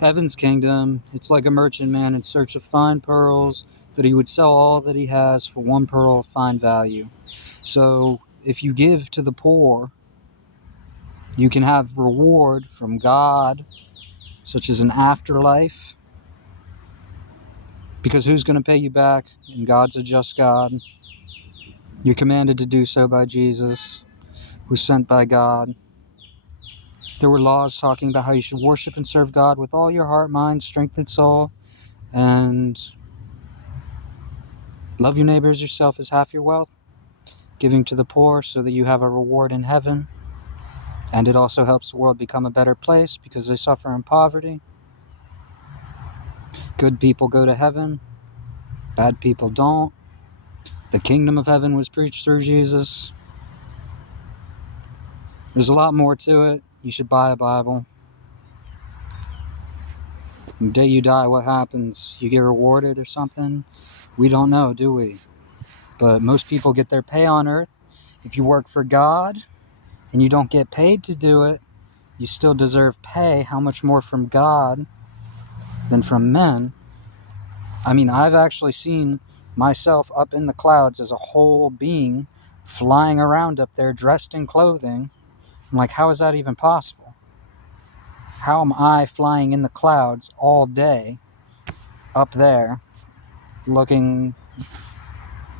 Heaven's kingdom, it's like a merchant man in search of fine pearls, that he would sell all that he has for one pearl of fine value. So if you give to the poor, you can have reward from God, such as an afterlife, because who's going to pay you back? And God's a just God. You're commanded to do so by Jesus, who's sent by God. There were laws talking about how you should worship and serve God with all your heart, mind, strength, and soul, and love your neighbor as yourself as half your wealth, giving to the poor so that you have a reward in heaven. And it also helps the world become a better place because they suffer in poverty. Good people go to heaven, bad people don't. The kingdom of heaven was preached through Jesus. There's a lot more to it. You should buy a Bible. The day you die, what happens? You get rewarded or something? We don't know, do we? But most people get their pay on earth. If you work for God and you don't get paid to do it, you still deserve pay. How much more from God than from men? I mean, I've actually seen myself up in the clouds as a whole being flying around up there dressed in clothing. I'm like, how is that even possible? How am I flying in the clouds all day up there looking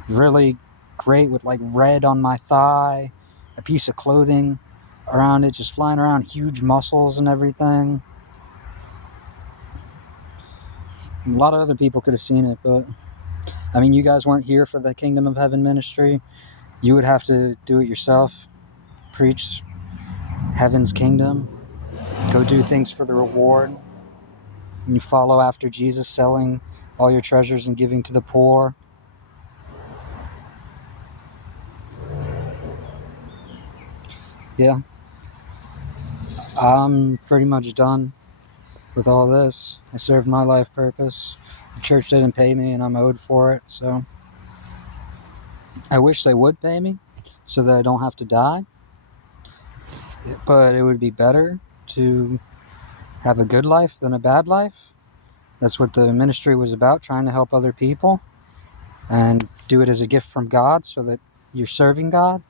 really great with like red on my thigh, a piece of clothing around it, just flying around, huge muscles and everything? A lot of other people could have seen it, but I mean, you guys weren't here for the Kingdom of Heaven ministry. You would have to do it yourself. Preach heaven's kingdom. Go do things for the reward. And you follow after Jesus, selling all your treasures and giving to the poor. Yeah. I'm pretty much done with all this. I served my life purpose. The church didn't pay me and I'm owed for it, so I wish they would pay me so that I don't have to die. But it would be better to have a good life than a bad life. That's what the ministry was about, trying to help other people and do it as a gift from God so that you're serving God.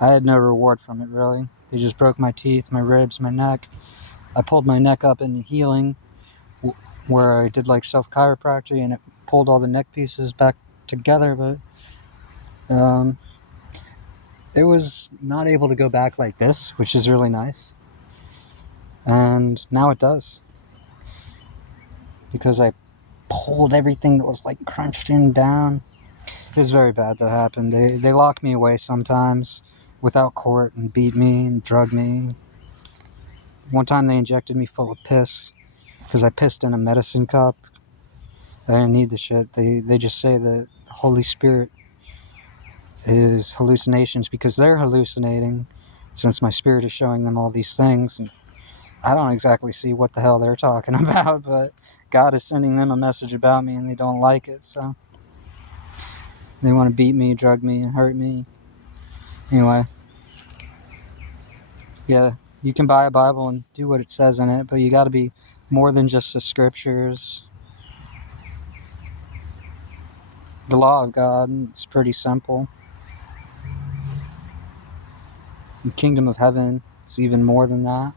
I had no reward from it, really. They just broke my teeth, my ribs, my neck. I pulled my neck up in healing where I did like self-chiropractic and it pulled all the neck pieces back together, but it was not able to go back like this, which is really nice. And now it does. Because I pulled everything that was like crunched in down. It was very bad that happened. They lock me away sometimes without court and beat me and drug me. One time they injected me full of piss because I pissed in a medicine cup. I didn't need the shit. They just say that the Holy Spirit is hallucinations because they're hallucinating since my spirit is showing them all these things. And I don't exactly see what the hell they're talking about, but God is sending them a message about me and they don't like it, so they want to beat me, drug me, and hurt me. Anyway, yeah, you can buy a Bible and do what it says in it, but you got to be more than just the scriptures. The law of God, it's pretty simple. The kingdom of heaven is even more than that.